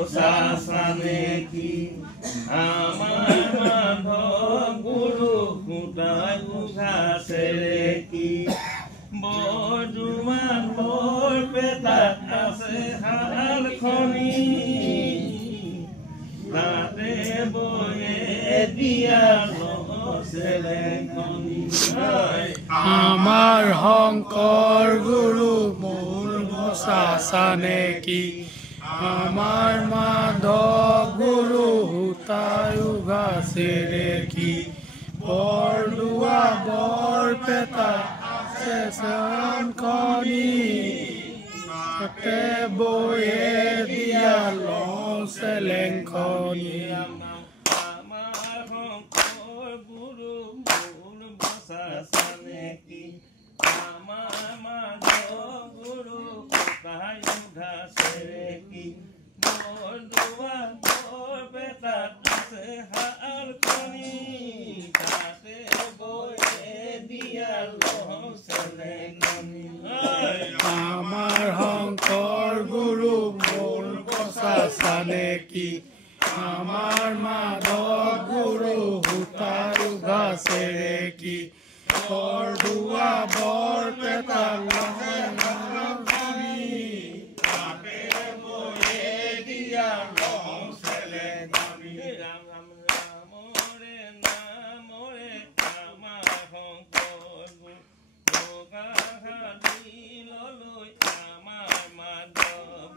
বসাসানে কি আমাৰ মাধব গুৰু খুঁটায় উঘাসেৰে কি বজুমান বৰ পেটাত আছে হাল খনি তাতে বয়ে দিয়া চেলেঙনি আমাৰ শংকৰ গুৰু মূল বসাসানে কি আমাৰ মাধৱ গুৰু হুতাই উঘাসেৰে কি বৰদুৱা বৰপেটা চেচন খনি তাতে বয়ে দিয়া চেলেঙনি আমাৰ শংকৰ গুৰু মূল বসাসানে কি আমাৰ মাধৱ গুৰু খুঁটাই উঘাসেৰে কি বৰদুৱা বৰপেটাত আছে হাল খনি তাতে বয়ে দিয়া চেলেঙনি আমাৰ শংকৰ গুৰু মূল বসাসানে কি আমাৰ মাধৱ গুৰু হুতাই উঘাসেৰে কি বৰদুৱা বৰপেটা তাতে বয়ে দিয়া চেলেঙনি ৰাম ৰাম ৰামৰে নামৰে আমাৰ শংকৰ গুৰু ললৈ আমাৰ মাধৱ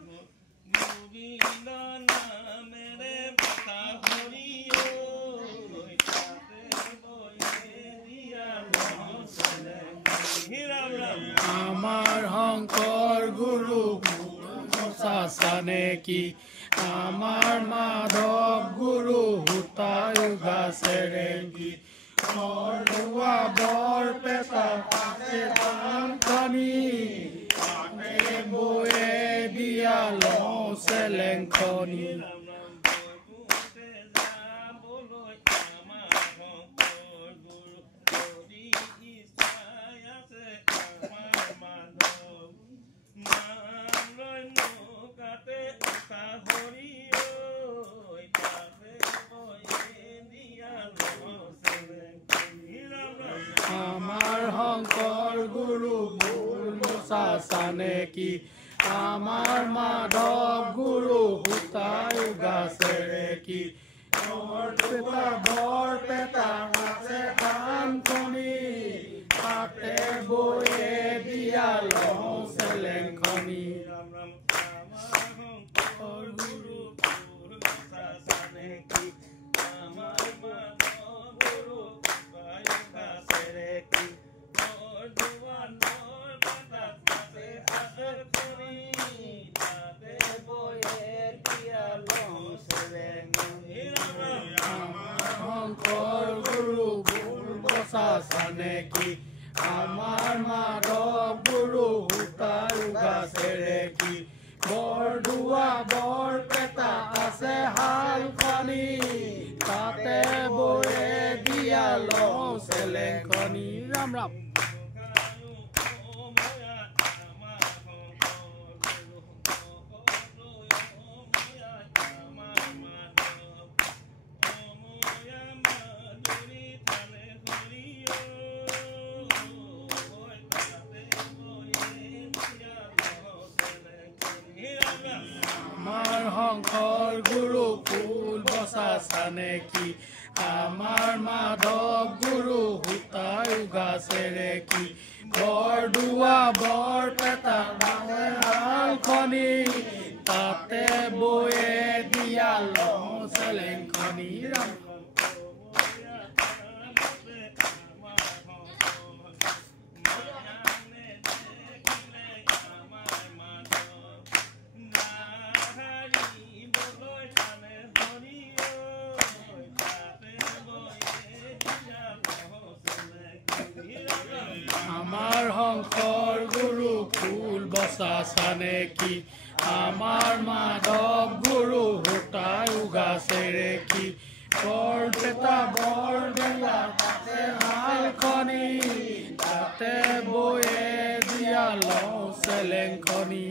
গোবিন্দ নামেৰে পতা হৰি তাতে বয়ে দিয়া চেলেঙনি ৰাম ৰাম আমাৰ শংকৰ গুৰু বসাসানে কি আমাৰ মাধৱ গুৰু হুতাই উঘাসেৰে কি বৰদুৱা বৰপেটা চেলেঙনি তাতে বয়ে দিয়া চেলেঙনি বৈকুণ্ঠে যাবলৈ আমাৰ শংকৰ গুৰু যদি ইচ্ছাই আছে আমাৰ মাধৱ নাম লৈ নৌকাতে উঠা হৰি তাতে বয়ে দিয়া চেলেঙনি ৰাম ৰাম আমাৰ শংকৰ গুৰু মূল বসাসানে কি আমাৰ মাধৱ গুৰু হুতাই উঘাসেৰে কি বৰপেটা আছে হাল খনি তাতে বয়ে দিয়া চেলেঙনি ৰাম ৰাম আমাৰ শংকৰ গুৰু মূল বসাসানে কি আমাৰ মাধৱ গুৰু খুঁটাই উঘাসেৰে কি বৰদুৱা বৰপেটাত আছে হাল খনি তাতে বয়ে দিয়া চেলেঙনি ৰাম ৰাম আমাৰ শংকৰ গুৰু মূল বসাসানে কি আমাৰ মাধৱ গুৰু হুতাই উঘাসেৰে কি বৰদুৱা বৰপেটা আছে হাল খনি তাতে বয়ে দিয়া চেলেঙনি ৰাম ৰাম আমাৰ শংকৰ গুৰু ফুল বসাসানে কি আমাৰ মাধৱ গুৰু হুতাই উঘাসেৰে কি বৰদুৱা বৰপেটা হাল খনি তাতে বয়ে দিয়া চেলেঙনি ৰাম আমাৰ শংকৰ গুৰু ফুল বসাসানে কি আমাৰ মাধৱ গুৰু হুতাই উঘাসেৰে কি বৰপেটা বৰবেলা তাতে হাল খনি তাতে বয়ে দিয়া চেলেঙনি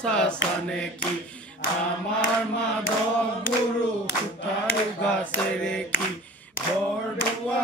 বচা চানে কি আমাৰ মাধৱ গুৰু উঠাই গাছেৰে কি বৰদোৱা